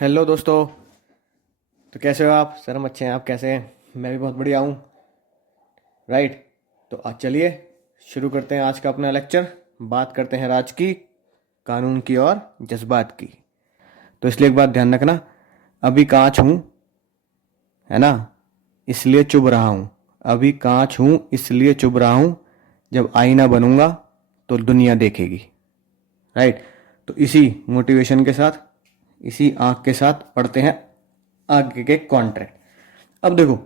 Hello दोस्तों। तो कैसे हो आप? सर हम अच्छे हैं, आप कैसे हैं? मैं भी बहुत बढ़िया हूँ। राइट। तो आज चलिए शुरू करते हैं आज का अपना लेक्चर। बात करते हैं राज की, कानून की और जज्बात की। तो इसलिए एक बात ध्यान रखना, अभी कांच हूँ, है ना, इसलिए चुभ रहा हूँ। अभी कांच हूँ इसलिए चुभ रहा हूँ, जब आईना बनूंगा तो दुनिया देखेगी। राइट। तो इसी मोटिवेशन के साथ, इसी आंख के साथ पढ़ते हैं आगे के कॉन्ट्रैक्ट। अब देखो,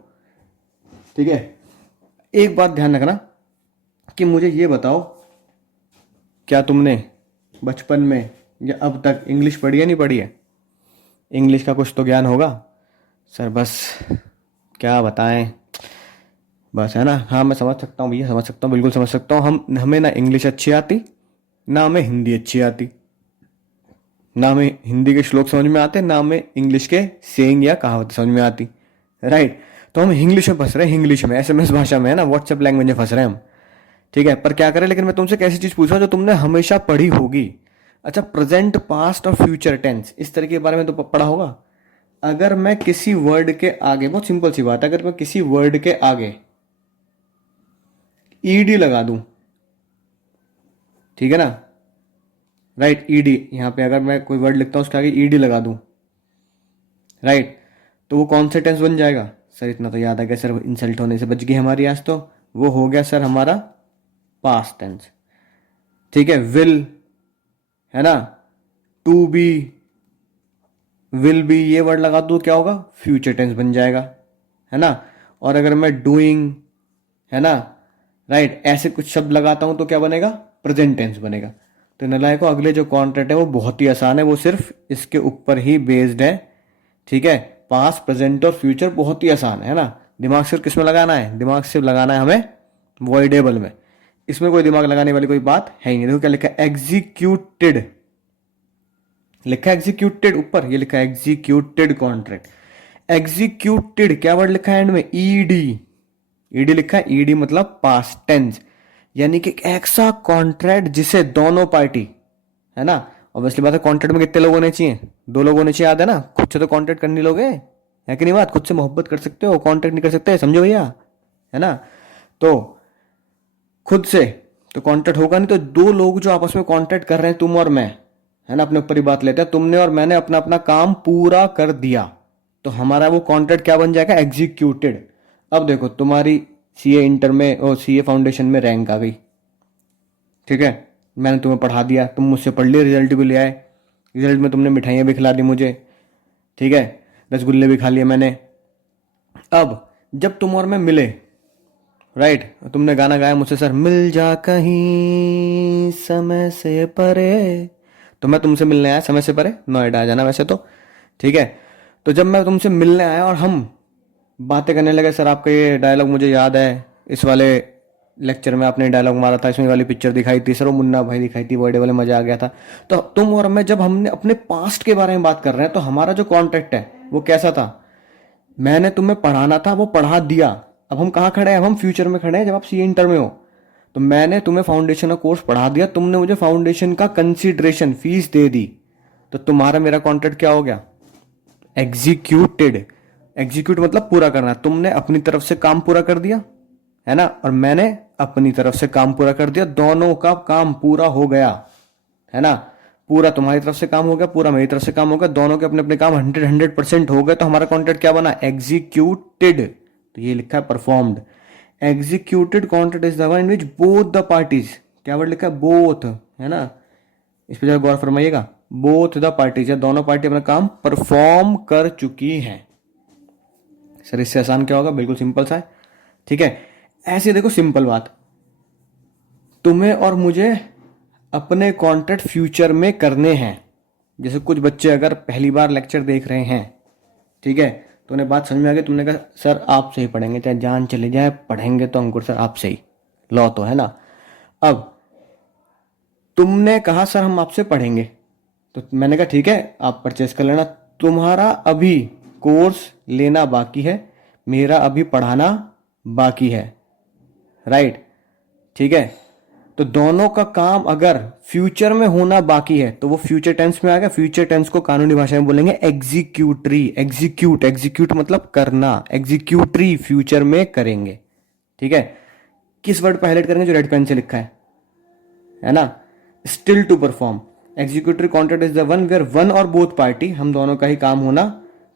ठीक है, एक बात ध्यान रखना कि मुझे ये बताओ, क्या तुमने बचपन में या अब तक इंग्लिश पढ़ी है नहीं पढ़ी है? इंग्लिश का कुछ तो ज्ञान होगा। सर बस क्या बताएं, बस है ना। हाँ मैं समझ सकता हूँ भैया, समझ सकता हूँ, बिल्कुल समझ सकता हूँ। हमें ना इंग्लिश अच्छी आती, ना हमें हिंदी अच्छी आती, ना हमें हिंदी के श्लोक समझ में आते, ना हमें इंग्लिश के सेइंग या कहावत समझ में आती। राइट। तो हम इंग्लिश में फंस रहे हैं, इंग्लिश में, एसएमएस भाषा में, है ना, व्हाट्सएप लैंग्वेज में फंस रहे हैं हम। ठीक है, पर क्या करें। लेकिन मैं तुमसे एक ऐसी चीज पूछ रहा हूँ जो तुमने हमेशा पढ़ी होगी। अच्छा, प्रेजेंट, पास्ट और फ्यूचर टेंस, इस तरह के बारे में तो पढ़ा होगा। अगर मैं किसी वर्ड के आगे, बहुत सिंपल सी बात है, अगर मैं किसी वर्ड के आगे ईडी लगा दूं, ठीक है ना, राइट, ईडी, यहाँ पे अगर मैं कोई वर्ड लिखता हूँ उसके आगे ईडी लगा दूं, राइट, तो वो कौन सा टेंस बन जाएगा? सर इतना तो याद आ गया सर, इंसल्ट होने से बच गई हमारी आज तो। वो हो गया सर हमारा पास्ट टेंस। ठीक है, विल, है ना, टू बी, विल बी, ये वर्ड लगा दूं क्या होगा? फ्यूचर टेंस बन जाएगा, है ना। और अगर मैं डूइंग, है ना, राइट, ऐसे कुछ शब्द लगाता हूं तो क्या बनेगा? प्रेजेंट टेंस बनेगा। तो नालायकों, अगले जो कॉन्ट्रैक्ट है वो बहुत ही आसान है, वो सिर्फ इसके ऊपर ही बेस्ड है। ठीक है, पास्ट, प्रेजेंट और फ्यूचर बहुत ही आसान है ना। दिमाग सिर्फ किस में लगाना है? दिमाग सिर्फ लगाना है हमें वॉइडेबल में। इसमें कोई दिमाग लगाने वाली कोई बात है ही नहीं। देखो क्या लिखा है, एग्जीक्यूटेड, लिखा है एग्जीक्यूटेड ऊपर, ये लिखा है एग्जीक्यूटेड कॉन्ट्रैक्ट। एग्जीक्यूटेड, क्या वर्ड लिखा है एंड में? ईडी, ईडी लिखा है। ईडी मतलब पास्ट टेंस, यानी कि एक ऐसा कॉन्ट्रैक्ट जिसे दोनों पार्टी, है ना, ऑब्वियसली बात है, कॉन्ट्रैक्ट में कितने लोग होने चाहिए? दो लोग होने चाहिए, याद है ना। खुद से तो कॉन्ट्रैक्ट करने लोगे, है कि नहीं बात? खुद से मोहब्बत कर सकते हो, कॉन्ट्रैक्ट नहीं कर सकते, समझो भैया, है ना। तो खुद से तो कॉन्ट्रैक्ट होगा नहीं, तो दो लोग जो आपस में कॉन्ट्रैक्ट कर रहे हैं, तुम और मैं, है ना, अपने ऊपर ही बात लेते हैं, तुमने और मैंने अपना अपना काम पूरा कर दिया, तो हमारा वो कॉन्ट्रैक्ट क्या बन जाएगा? एग्जीक्यूटेड। अब देखो, तुम्हारी सीए इंटर में और सीए फाउंडेशन में रैंक आ गई, ठीक है, मैंने तुम्हें पढ़ा दिया, तुम मुझसे पढ़ लिए, रिजल्ट भी ले आए, रिजल्ट में तुमने मिठाइयाँ भी खिला दी मुझे, ठीक है, रसगुल्ले भी खा लिए मैंने। अब जब तुम और मैं मिले, राइट, तुमने गाना गाया मुझसे, सर मिल जा कहीं समय से परे, तो मैं तुमसे मिलने आया समय से परे, नोएडा आ जाना वैसे तो, ठीक है। तो जब मैं तुमसे मिलने आया और हम बातें करने लगे, सर आपका ये डायलॉग मुझे याद है, इस वाले लेक्चर में आपने डायलॉग मारा था, इसमें वाली पिक्चर दिखाई थी सर, वो मुन्ना भाई दिखाई थी, बर्थडे वाले, मजा आ गया था। तो तुम और मैं जब हमने अपने पास्ट के बारे में बात कर रहे हैं, तो हमारा जो कॉन्टेक्ट है वो कैसा था? मैंने तुम्हें पढ़ाना था, वो पढ़ा दिया। अब हम कहाँ खड़े हैं? अब हम फ्यूचर में खड़े हैं, जब आप सी इंटर में हो। तो मैंने तुम्हें फाउंडेशन का कोर्स पढ़ा दिया, तुमने मुझे फाउंडेशन का कंसीडरेशन फीस दे दी, तो तुम्हारा मेरा कॉन्ट्रैक्ट क्या हो गया? एग्जीक्यूटेड। एग्जीक्यूट मतलब पूरा करना, तुमने अपनी तरफ से काम पूरा कर दिया, है ना, और मैंने अपनी तरफ से काम पूरा कर दिया, दोनों का काम पूरा हो गया, है ना। पूरा तुम्हारी तरफ से काम हो गया, पूरा मेरी तरफ से काम हो गया, दोनों के अपने अपने काम 100% हो गए, तो हमारा कॉन्ट्रैक्ट क्या बना? एग्जीक्यूटेड। तो ये लिखा है performed. Executed contract is the one in which both the parties, क्या वर्ड लिखा है? बोथ, है ना, इस पर जरा गौर फरमाइएगा। बोथ द पार्टीज, या दोनों पार्टी अपना काम परफॉर्म कर चुकी हैं। सर इससे आसान क्या होगा? बिल्कुल सिंपल सा है, ठीक है। ऐसे देखो, सिंपल बात, तुम्हें और मुझे अपने कॉन्ट्रैक्ट फ्यूचर में करने हैं। जैसे कुछ बच्चे अगर पहली बार लेक्चर देख रहे हैं, ठीक है, तो उन्हें बात समझ में आ गई, तुमने कहा सर आप सही पढ़ेंगे, चाहे जान चले जाए, पढ़ेंगे तो अंकुर सर आप सही, लो तो, है ना। अब तुमने कहा सर हम आपसे पढ़ेंगे, तो मैंने कहा ठीक है आप परचेस कर लेना, तुम्हारा अभी कोर्स लेना बाकी है, मेरा अभी पढ़ाना बाकी है, राइट, ठीक है। तो दोनों का काम अगर फ्यूचर में होना बाकी है तो वो फ्यूचर टेंस में आ गया। फ्यूचर टेंस को कानूनी भाषा में बोलेंगे एग्जीक्यूटरी। एग्जीक्यूट, एग्जीक्यूट मतलब करना, एग्जीक्यूटरी फ्यूचर में करेंगे। ठीक है, किस वर्ड पर हाईलाइट करेंगे? जो रेड पेन से लिखा है ना, still to perform. Executory contract is the one where one और बोथ पार्टी, हम दोनों का ही काम होना,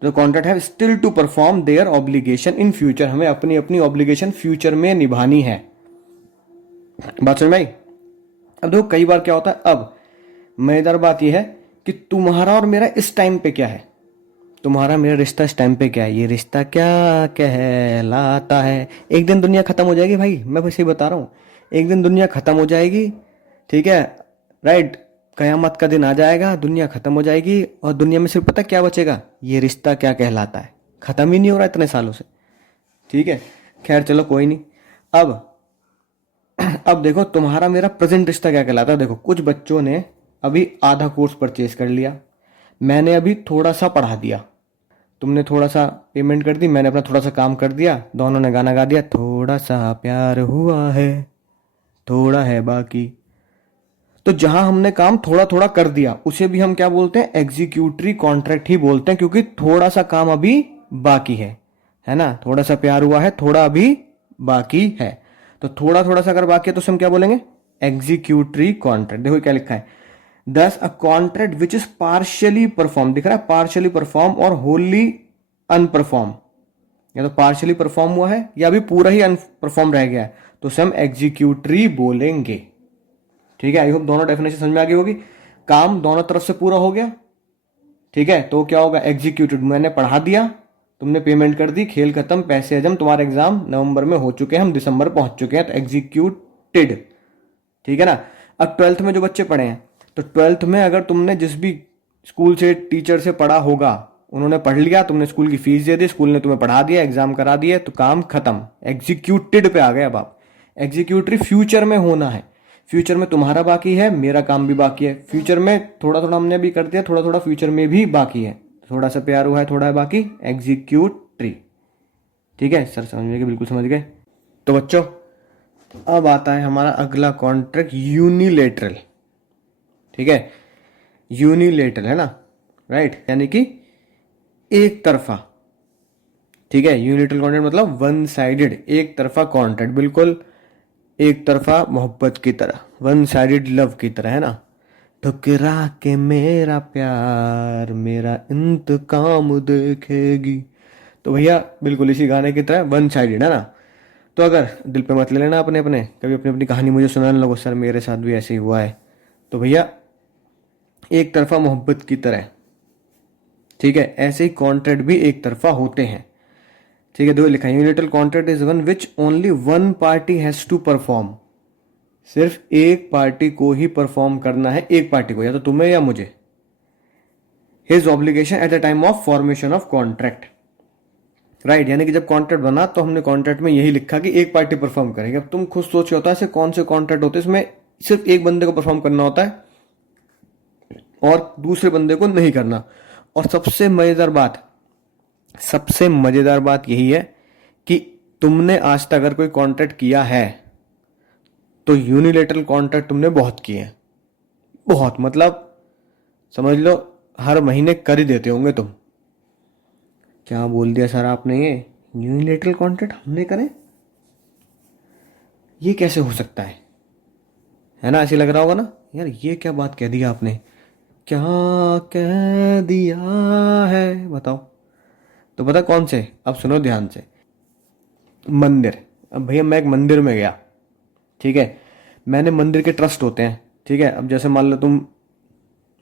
जो कॉन्ट्रैक्ट है still to perform their obligation in future, हमें अपनी अपनी ऑब्लिगेशन फ्यूचर में निभानी है। बात समझ में आई? अब देखो कई बार क्या होता है, अब मजेदार बात यह है कि तुम्हारा और मेरा इस टाइम पे क्या है, तुम्हारा मेरा रिश्ता इस टाइम पे क्या है, ये रिश्ता क्या कहलाता है। एक दिन दुनिया खत्म हो जाएगी भाई, मैं बस ये बता रहा हूं, एक दिन दुनिया खत्म हो जाएगी। ठीक है, राइट, कयामत का दिन आ जाएगा, दुनिया खत्म हो जाएगी और दुनिया में सिर्फ पता क्या बचेगा, ये रिश्ता क्या कहलाता है। खत्म ही नहीं हो रहा इतने सालों से। ठीक है, खैर चलो कोई नहीं। अब देखो तुम्हारा मेरा प्रेजेंट रिश्ता क्या कहलाता है। देखो कुछ बच्चों ने अभी आधा कोर्स परचेज कर लिया, मैंने अभी थोड़ा सा पढ़ा दिया, तुमने थोड़ा सा पेमेंट कर दी, मैंने अपना थोड़ा सा काम कर दिया, दोनों ने गाना गा दिया, थोड़ा सा प्यार हुआ है थोड़ा है बाकी। तो जहां हमने काम थोड़ा थोड़ा कर दिया उसे भी हम क्या बोलते हैं? एग्जीक्यूटरी कॉन्ट्रैक्ट ही बोलते हैं, क्योंकि थोड़ा सा काम अभी बाकी है ना। थोड़ा सा प्यार हुआ है, थोड़ा अभी बाकी है, तो थोड़ा थोड़ा सा अगर बाकी है तो उसे हम क्या बोलेंगे? Executory contract. देखो क्या लिखा है, दस a contract which is partially perform, दिख रहा है पार्शियली परफॉर्म और होली अनपरफॉर्म, या तो पार्शियली परफॉर्म हुआ है या अभी पूरा ही अनपरफॉर्म रह गया है, तो उसे हम एग्जीक्यूटरी बोलेंगे। ठीक है, आई होप दोनों डेफिनेशन समझ में आ गई होगी। काम दोनों तरफ से पूरा हो गया, ठीक है, तो क्या होगा? एग्जीक्यूटेड, मैंने पढ़ा दिया, तुमने पेमेंट कर दी, खेल खत्म, पैसे हजम, तुम्हारे एग्जाम नवंबर में हो चुके हैं, हम दिसंबर पहुंच चुके हैं, तो एग्जीक्यूटेड। ठीक है ना। अब 12th में जो बच्चे पढ़े हैं, तो 12th में अगर तुमने जिस भी स्कूल से टीचर से पढ़ा होगा, उन्होंने पढ़ लिया, तुमने स्कूल की फीस दे दी, स्कूल ने तुम्हें पढ़ा दिया, एग्जाम करा दिए, तो काम खत्म, एग्जीक्यूटेड पे आ गए। अब आप एग्जीक्यूटरी फ्यूचर में होना है, फ्यूचर में तुम्हारा बाकी है, मेरा काम भी बाकी है, फ्यूचर में थोड़ा थोड़ा हमने भी कर दिया, थोड़ा थोड़ा फ्यूचर में भी बाकी है, थोड़ा सा प्यार हुआ है, थोड़ा है बाकी, एग्जीक्यूटरी। ठीक है सर, समझ गए? बिल्कुल समझ गए। तो बच्चों अब आता है हमारा अगला कॉन्ट्रैक्ट, यूनिलेटरल। ठीक है, यूनिलेटरल है ना, राइट, यानी कि एक तरफा। ठीक है, यूनिलेटरल कॉन्ट्रैक्ट मतलब वन साइडेड, एक तरफा कॉन्ट्रैक्ट, बिल्कुल एक तरफा मोहब्बत की तरह, वन साइडेड लव की तरह, है ना। ठुकरा के मेरा प्यार मेरा इंतकाम देखेगी, तो भैया बिल्कुल इसी गाने की तरह वन साइडेड, है ना। तो अगर दिल पे मत ले लेना अपने अपने, कभी अपनी अपनी कहानी मुझे सुनाने लगो, सर मेरे साथ भी ऐसे ही हुआ है, तो भैया एक तरफा मोहब्बत की तरह। ठीक है, ऐसे ही कॉन्ट्रैक्ट भी एक तरफा होते हैं। ठीक है, देखो लिखा है, unilateral contract is one which only one party has to perform, सिर्फ एक पार्टी को ही परफॉर्म करना है, एक पार्टी को, या तो तुम्हें या मुझे, his obligation eight the time of formation of contract. Right, यानी कि जब कॉन्ट्रैक्ट बना तो हमने कॉन्ट्रैक्ट में यही लिखा कि एक पार्टी परफॉर्म करेगी। अब तुम खुद सोच होता है ऐसे कौन से कॉन्ट्रैक्ट होते हैं इसमें सिर्फ एक बंदे को परफॉर्म करना होता है और दूसरे बंदे को नहीं करना। और सबसे मजेदार बात यही है कि तुमने आज तक अगर कोई कॉन्ट्रैक्ट किया है तो यूनिलेटरल कॉन्ट्रैक्ट तुमने बहुत किए हैं, बहुत, मतलब समझ लो हर महीने कर ही देते होंगे तुम। क्या बोल दिया सर आपने, ये यूनिलेटरल कॉन्ट्रैक्ट हमने करे, ये कैसे हो सकता है ना। ऐसे लग रहा होगा ना यार, ये क्या बात कह दी आपने, क्या कह दिया है, बताओ। तो पता कौन से, अब सुनो ध्यान से, मंदिर। अब भैया मैं एक मंदिर में गया, ठीक है, मैंने मंदिर के ट्रस्ट होते हैं, ठीक है, अब जैसे मान लो तुम,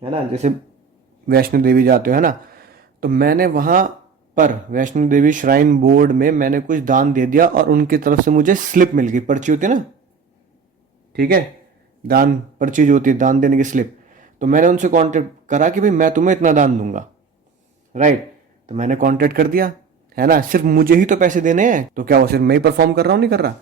है ना, जैसे वैष्णो देवी जाते हो, है ना, तो मैंने वहां पर वैष्णो देवी श्राइन बोर्ड में मैंने कुछ दान दे दिया और उनकी तरफ से मुझे स्लिप मिल गई, पर्ची होती है ना, ठीक है, दान पर्ची जो होती है, दान देने की स्लिप, तो मैंने उनसे कॉन्टेक्ट करा कि भाई मैं तुम्हें इतना दान दूंगा, राइट, तो मैंने कॉन्टेक्ट कर दिया, है ना, सिर्फ मुझे ही तो पैसे देने हैं, तो क्या वो सिर्फ मैं ही परफॉर्म कर रहा हूँ, नहीं कर रहा।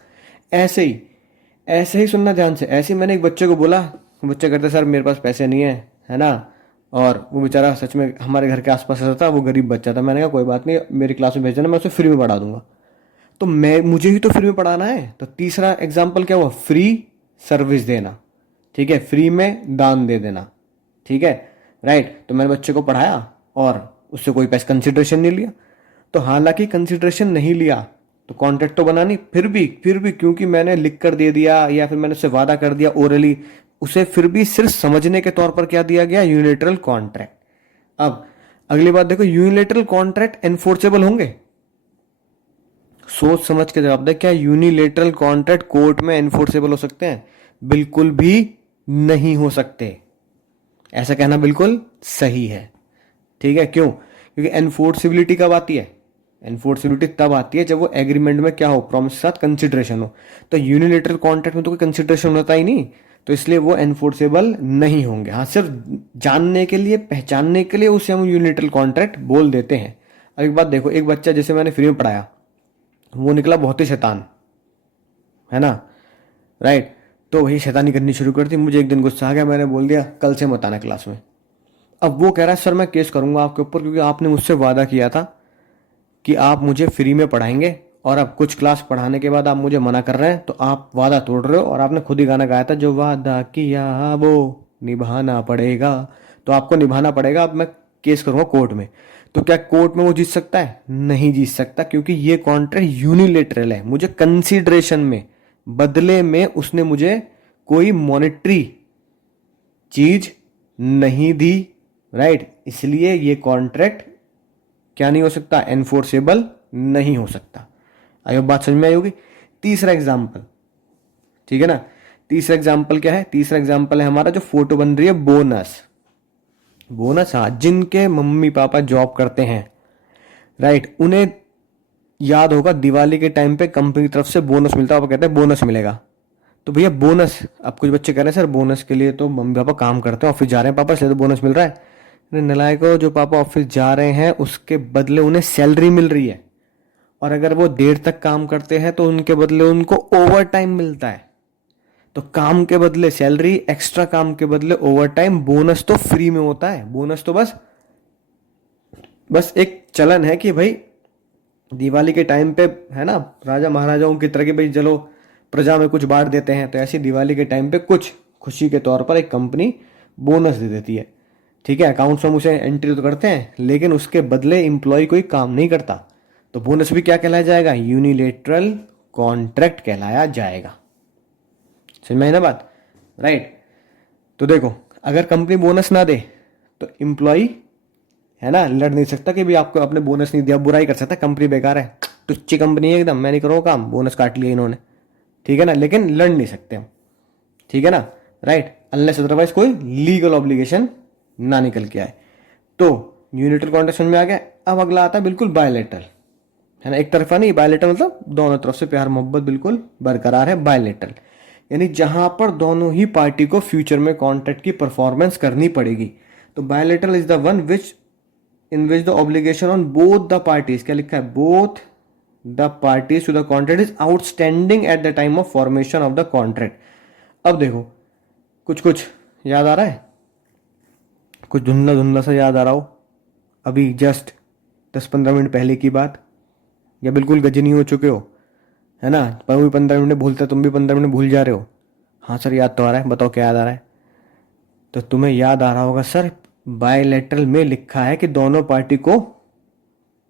ऐसे ही सुनना ध्यान से, ऐसे ही मैंने एक बच्चे को बोला, बच्चा कहता सर मेरे पास पैसे नहीं है ना, और वो बेचारा सच में हमारे घर के आसपास रहता था, वो गरीब बच्चा था, मैंने कहा कोई बात नहीं, मेरी क्लास में भेज देना, मैं उसे फ्री में पढ़ा दूंगा। तो मुझे ही तो फ्री में पढ़ाना है, तो तीसरा एग्जाम्पल क्या हुआ, फ्री सर्विस देना, ठीक है, फ्री में दान दे देना, ठीक है, राइट। तो मैंने बच्चे को पढ़ाया और उससे कोई पैसा कंसिडरेशन नहीं लिया, तो हालांकि कंसिडरेशन नहीं लिया तो कॉन्ट्रैक्ट तो बना नहीं, फिर भी क्योंकि मैंने लिख कर दे दिया या फिर मैंने उससे वादा कर दिया ओरली, उसे फिर भी सिर्फ समझने के तौर पर क्या दिया गया, यूनिलेटरल कॉन्ट्रैक्ट। अब अगली बात देखो, यूनिलेटरल कॉन्ट्रैक्ट एनफोर्सेबल होंगे? सोच समझ के जवाब दे, क्या यूनिलेटरल कॉन्ट्रैक्ट कोर्ट में एनफोर्सेबल हो सकते हैं? बिल्कुल भी नहीं हो सकते। ऐसा कहना बिल्कुल सही है, ठीक है। क्यों? क्योंकि एनफोर्सिबिलिटी कब आती है? एनफोर्सिबिलिटी तब आती है जब वो एग्रीमेंट में क्या हो, प्रॉमिस के साथ कंसिडरेशन हो। तो यूनिलेटरल कॉन्ट्रैक्ट में तो कोई कंसिडरेशन होता ही नहीं, तो इसलिए वो एनफोर्सेबल नहीं होंगे। हाँ, सिर्फ जानने के लिए, पहचानने के लिए उसे हम यूनिलेटरल कॉन्ट्रैक्ट बोल देते हैं। अब एक बात देखो, एक बच्चा जैसे मैंने फ्री में पढ़ाया, वो निकला बहुत ही शैतान, है ना, राइट। तो वही शैतानी करनी शुरू कर दी, मुझे एक दिन गुस्सा आ गया, मैंने बोल दिया कल से मत आना क्लास में। अब वो कह रहा है सर मैं केस करूंगा आपके ऊपर, क्योंकि आपने मुझसे वादा किया था कि आप मुझे फ्री में पढ़ाएंगे और अब कुछ क्लास पढ़ाने के बाद आप मुझे मना कर रहे हैं, तो आप वादा तोड़ रहे हो। और आपने खुद ही गाना गाया था, जो वादा किया वो निभाना पड़ेगा, तो आपको निभाना पड़ेगा। अब मैं केस करूंगा कोर्ट में। तो क्या कोर्ट में वो जीत सकता है? नहीं जीत सकता, क्योंकि ये कॉन्ट्रैक्ट यूनिलेटरल है। मुझे कंसीडरेशन में, बदले में उसने मुझे कोई मॉनेटरी चीज नहीं दी, राइट। इसलिए ये कॉन्ट्रैक्ट क्या नहीं हो सकता, एनफोर्सेबल नहीं हो सकता। आई होप बात समझ में आई होगी। तीसरा एग्जाम्पल, ठीक है ना, तीसरा एग्जाम्पल क्या है? तीसरा एग्जाम्पल है हमारा जो फोटो बन रही है, बोनस। बोनस, हाँ, जिनके मम्मी पापा जॉब करते हैं, राइट, उन्हें याद होगा दिवाली के टाइम पे कंपनी की तरफ से बोनस मिलता है, वो कहते हैं बोनस मिलेगा। तो भैया बोनस, अब कुछ बच्चे कह रहे हैं सर बोनस के लिए तो मम्मी पापा काम करते हैं, ऑफिस जा रहे हैं पापा, इसलिए तो बोनस मिल रहा है। नलायको, जो पापा ऑफिस जा रहे हैं उसके बदले उन्हें सैलरी मिल रही है, और अगर वो देर तक काम करते हैं तो उनके बदले उनको ओवर टाइम मिलता है। तो काम के बदले सैलरी, एक्स्ट्रा काम के बदले ओवर टाइम, बोनस तो फ्री में होता है। बोनस तो बस एक चलन है कि भाई दिवाली के टाइम पे, है ना, राजा महाराजाओं की तरह, कि भाई चलो प्रजा में कुछ बांट देते हैं, तो ऐसी दिवाली के टाइम पे कुछ खुशी के तौर पर एक कंपनी बोनस दे देती है, ठीक है। अकाउंट्स में उसे एंट्री तो करते हैं, लेकिन उसके बदले इंप्लॉय कोई काम नहीं करता। तो बोनस भी क्या कहलाया जाएगा? यूनिलेटरल कॉन्ट्रैक्ट कहलाया जाएगा। समझ में आई ना बात, राइट। तो देखो, अगर कंपनी बोनस ना दे तो इंप्लॉय, है ना, लड़ नहीं सकता कि भाई आपको आपने बोनस नहीं दिया, बुराई कर सकता, कंपनी बेकार है, टुच्ची कंपनी है एकदम, मैं नहीं करूँगा काम, बोनस काट लिया इन्होंने, ठीक है ना, लेकिन लड़ नहीं सकते हम, ठीक है ना, राइट, अनलेस अदरवाइज कोई लीगल ऑब्लिगेशन ना निकल के आए। तो यूनिलेटरल कॉन्ट्रैक्ट समझ में आ गया। अब अगला आता है बिल्कुल बायलेटरल, है ना, एक तरफा नहीं, बायलेटरल मतलब दोनों तरफ से प्यार मोहब्बत बिल्कुल बरकरार है। बायलेटरल यानी जहां पर दोनों ही पार्टी को फ्यूचर में कॉन्ट्रैक्ट की परफॉर्मेंस करनी पड़ेगी। तो bilateral is the one which in which the obligation on both the parties, क्या लिखा है, both the parties to the contract is outstanding at the time of formation of the contract. अब देखो, कुछ कुछ याद आ रहा है, कुछ धुंधला धुंधला सा याद आ रहा हो, अभी जस्ट 10-15 मिनट पहले की बात, या बिल्कुल गजनी हो चुके हो, है ना, पर भी 15 मिनट भूलते, तुम भी 15 मिनट भूल जा रहे हो। हाँ सर याद तो आ रहा है, बताओ क्या याद आ रहा है? तो तुम्हें याद आ रहा होगा सर, बायलैटरल में लिखा है कि दोनों पार्टी को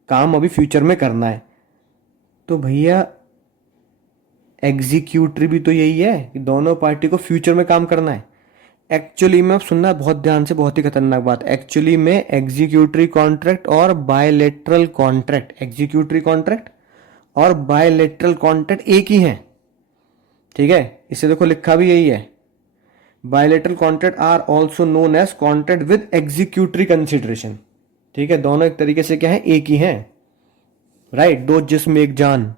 काम अभी फ्यूचर में करना है। तो भैया एग्जीक्यूटरी भी तो यही है कि दोनों पार्टी को फ्यूचर में काम करना है। एक्चुअली में, अब सुनना बहुत ध्यान से, बहुत ही खतरनाक बात, एक्चुअली में एग्जीक्यूटरी कॉन्ट्रैक्ट और बायलैटरल कॉन्ट्रैक्ट, एग्जीक्यूटरी कॉन्ट्रैक्ट और बायलैटरल कॉन्ट्रैक्ट एक ही हैं, ठीक है। इसे देखो लिखा भी यही है, bilateral contract are also known as contract with executory consideration, ठीक है। दोनों एक तरीके से क्या है, एक ही हैं, राइट, दो जिस्म एक जान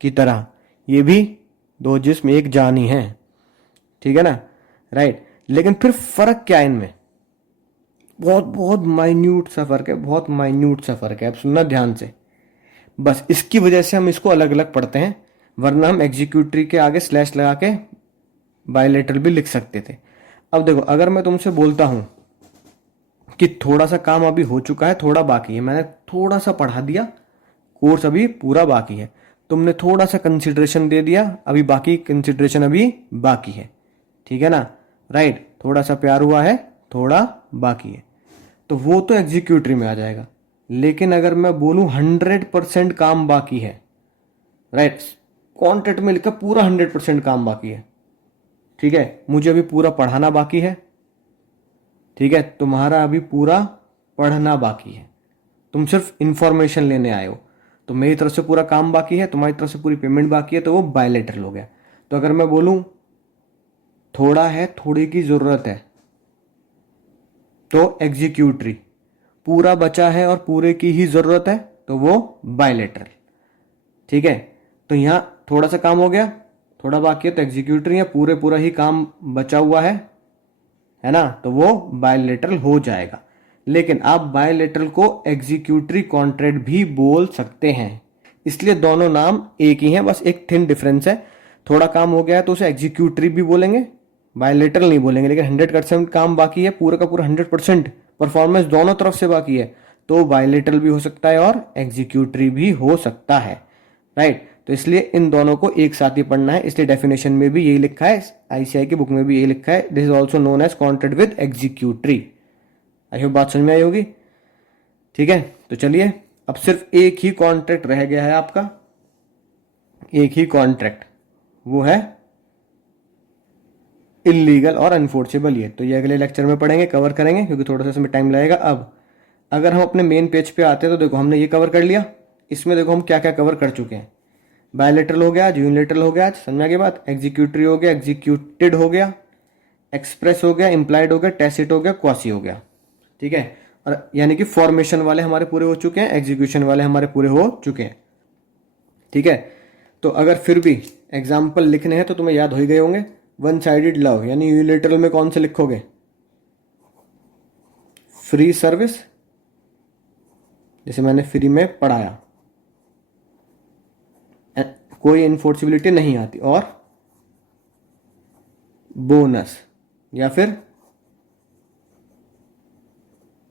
की तरह, ये भी दो जिस्म एक जान ही है, ठीक है ना, राइट। लेकिन फिर फर्क क्या है इनमें? बहुत बहुत माइन्यूट सा फर्क है, बहुत माइन्यूट सा फर्क है। अब सुनना ध्यान से, बस इसकी वजह से हम इसको अलग अलग पढ़ते हैं, वरना हम एग्जीक्यूटरी के आगे स्लैश लगा के बायलैटरल भी लिख सकते थे। अब देखो, अगर मैं तुमसे बोलता हूं कि थोड़ा सा काम अभी हो चुका है, थोड़ा बाकी है, मैंने थोड़ा सा पढ़ा दिया, कोर्स अभी पूरा बाकी है, तुमने थोड़ा सा कंसिडरेशन दे दिया, अभी बाकी कंसिडरेशन अभी बाकी है, ठीक है ना, राइट। थोड़ा सा प्यार हुआ है, थोड़ा बाकी है, तो वो तो एग्जीक्यूटरी में आ जाएगा। लेकिन अगर मैं बोलूं 100% काम बाकी है, राइट, कॉन्ट्रैक्ट में लिखा पूरा 100% काम बाकी है, ठीक है, मुझे अभी पूरा पढ़ाना बाकी है, ठीक है, तुम्हारा अभी पूरा पढ़ना बाकी है, तुम सिर्फ इंफॉर्मेशन लेने आए हो, तो मेरी तरफ से पूरा काम बाकी है, तुम्हारी तरफ से पूरी पेमेंट बाकी है, तो वो बायलेटरल हो गया। तो अगर मैं बोलूं थोड़ा है, थोड़ी की जरूरत है, तो एग्जीक्यूटरी। पूरा बचा है और पूरे की ही जरूरत है, तो वो बायलेटरल, ठीक है। तो यहां थोड़ा सा काम हो गया, थोड़ा बाकी है, तो एग्जीक्यूटरी है, पूरे पूरा ही काम बचा हुआ है ना, तो वो बायलेटरल हो जाएगा। लेकिन आप बायलेटरल को एग्जीक्यूटरी कॉन्ट्रैक्ट भी बोल सकते हैं, इसलिए दोनों नाम एक ही हैं, बस एक थिन डिफरेंस है। थोड़ा काम हो गया है तो उसे एग्जीक्यूटरी भी बोलेंगे, बायलेटरल नहीं बोलेंगे। लेकिन 100% काम बाकी है, पूरा का पूरा 100% परफॉर्मेंस दोनों तरफ से बाकी है, तो बायलेटरल भी हो सकता है और एग्जीक्यूटरी भी हो सकता है, राइट। तो इसलिए इन दोनों को एक साथ ही पढ़ना है, इसलिए डेफिनेशन में भी यही लिखा है, आईसीआई की बुक में भी यही लिखा है, this is also known as contract with executory. I hope बात समझ में आई होगी, ठीक है। तो चलिए, अब सिर्फ एक ही कॉन्ट्रैक्ट रह गया है आपका, एक ही कॉन्ट्रैक्ट, वो है इलीगल और अनफोर्सेबल। ये अगले लेक्चर में पढ़ेंगे, कवर करेंगे, क्योंकि थोड़ा सा इसमें टाइम लगेगा। अब अगर हम अपने मेन पेज पे आते हैं तो देखो हमने ये कवर कर लिया, इसमें देखो हम क्या क्या कवर कर चुके हैं। बायलेटरल हो गया आज, यूनिलेटरल हो गया आज, समझ के बाद एग्जीक्यूटरी हो गया, एग्जीक्यूटेड हो गया, एक्सप्रेस हो गया, इम्प्लाइड हो गया, टैसिट हो गया, क्वासी हो गया, ठीक है। और यानी कि फॉर्मेशन वाले हमारे पूरे हो चुके हैं, एग्जीक्यूशन वाले हमारे पूरे हो चुके हैं, ठीक है। तो अगर फिर भी एग्जाम्पल लिखने हैं तो तुम्हें याद हो ही गए होंगे। वन साइडेड लव यानी यूनिलेटरल में कौन से लिखोगे, फ्री सर्विस, जैसे मैंने फ्री में पढ़ाया, कोई इन्फोर्सिबिलिटी नहीं आती, और बोनस या फिर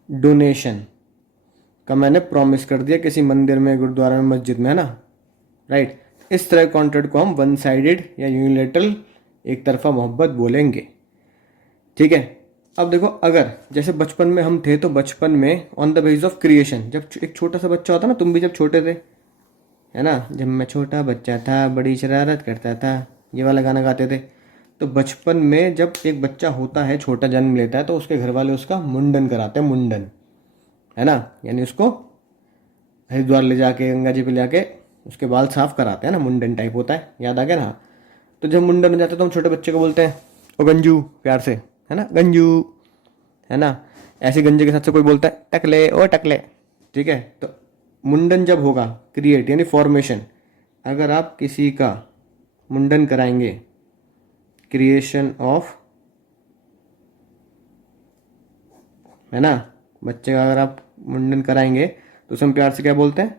डोनेशन का मैंने प्रॉमिस कर दिया किसी मंदिर में, गुरुद्वारा में, मस्जिद में, है ना, राइट। इस तरह कॉन्ट्रैक्ट को हम वन साइडेड या यूनिलेटरल, एक तरफा मोहब्बत बोलेंगे, ठीक है। अब देखो, अगर जैसे बचपन में हम थे, तो बचपन में on the basis of creation, जब एक छोटा सा बच्चा होता ना, तुम भी जब छोटे थे, है ना, जब मैं छोटा बच्चा था बड़ी शरारत करता था, ये वाला गाना गाते थे। तो बचपन में जब एक बच्चा होता है, छोटा जन्म लेता है, तो उसके घर वाले उसका मुंडन कराते हैं, मुंडन, है ना, यानी उसको हरिद्वार ले जाके, गंगा जी पे ले जाके उसके बाल साफ कराते हैं ना, मुंडन टाइप होता है, याद आ गया ना। तो जब मुंडन हो जाता है तो हम छोटे बच्चे को बोलते हैं ओ गंजू, प्यार से, है ना, गंजू, है ना। ऐसे गंजे के साथ से कोई बोलता है टकले, ओ टकले, ठीक है। तो मुंडन जब होगा, क्रिएट यानी फॉर्मेशन, अगर आप किसी का मुंडन कराएंगे, क्रिएशन ऑफ, है ना, बच्चे का अगर आप मुंडन कराएंगे तो उसे हम प्यार से क्या बोलते हैं,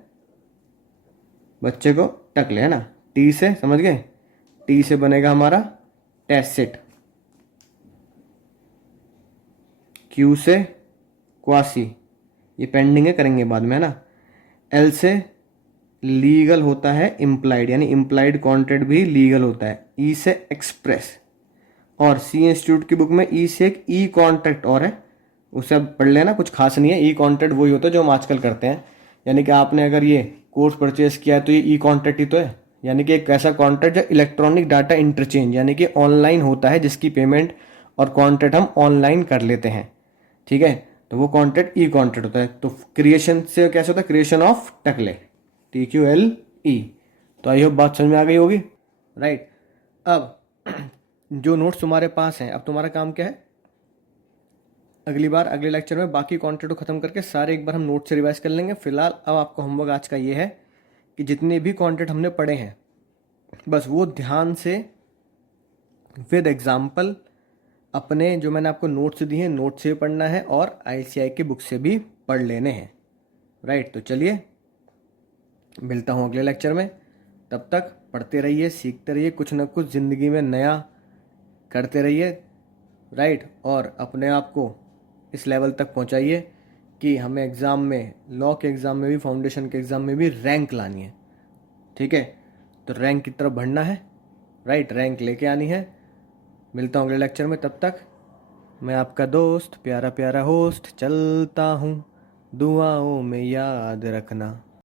बच्चे को टकले, है ना, टी से, समझ गए, टी से बनेगा हमारा टैसिट, क्यू से क्वासी, ये पेंडिंग है, करेंगे बाद में, है ना। एल से लीगल होता है इम्प्लाइड, यानी इम्प्लाइड कॉन्ट्रैक्ट भी लीगल होता है। ई से एक्सप्रेस, और सी इंस्टीट्यूट की बुक में ई से एक ई कॉन्ट्रैक्ट और है, उसे अब पढ़ लेना, कुछ खास नहीं है। ई कॉन्ट्रैक्ट वही होता है जो हम आजकल करते हैं, यानी कि आपने अगर ये कोर्स परचेज किया है तो ये ई कॉन्ट्रैक्ट ही तो है, यानी कि एक ऐसा कॉन्ट्रैक्ट जो इलेक्ट्रॉनिक डाटा इंटरचेंज यानी कि ऑनलाइन होता है, जिसकी पेमेंट और कॉन्ट्रैक्ट हम ऑनलाइन कर लेते हैं, ठीक है। तो वो कॉन्ट्रैक्ट ई कॉन्ट्रैक्ट होता है। तो क्रिएशन से कैसे होता है, क्रिएशन ऑफ टकले, TQLE। तो आई होप बात समझ में आ गई होगी, राइट। अब जो नोट्स तुम्हारे पास हैं, अब तुम्हारा काम क्या है, अगली बार अगले लेक्चर में बाकी कॉन्टेंट को खत्म करके सारे एक बार हम नोट से रिवाइज कर लेंगे। फिलहाल अब आपको होमवर्क आज का ये है कि जितने भी कंटेंट हमने पढ़े हैं, बस वो ध्यान से विद एग्जाम्पल अपने, जो मैंने आपको नोट्स दिए हैं, नोट से पढ़ना है, और ICI की बुक से भी पढ़ लेने हैं, राइट। तो चलिए, मिलता हूँ अगले लेक्चर में, तब तक पढ़ते रहिए, सीखते रहिए, कुछ ना कुछ ज़िंदगी में नया करते रहिए, राइट। और अपने आप को इस लेवल तक पहुंचाइए कि हमें एग्ज़ाम में, लॉ के एग्ज़ाम में भी, फाउंडेशन के एग्ज़ाम में भी रैंक लानी है, ठीक है। तो रैंक की तरफ बढ़ना है, राइट, रैंक लेके आनी है, मिलता हूँ अगले लेक्चर में, तब तक मैं आपका दोस्त प्यारा प्यारा होस्ट चलता हूँ, दुआओं में याद रखना।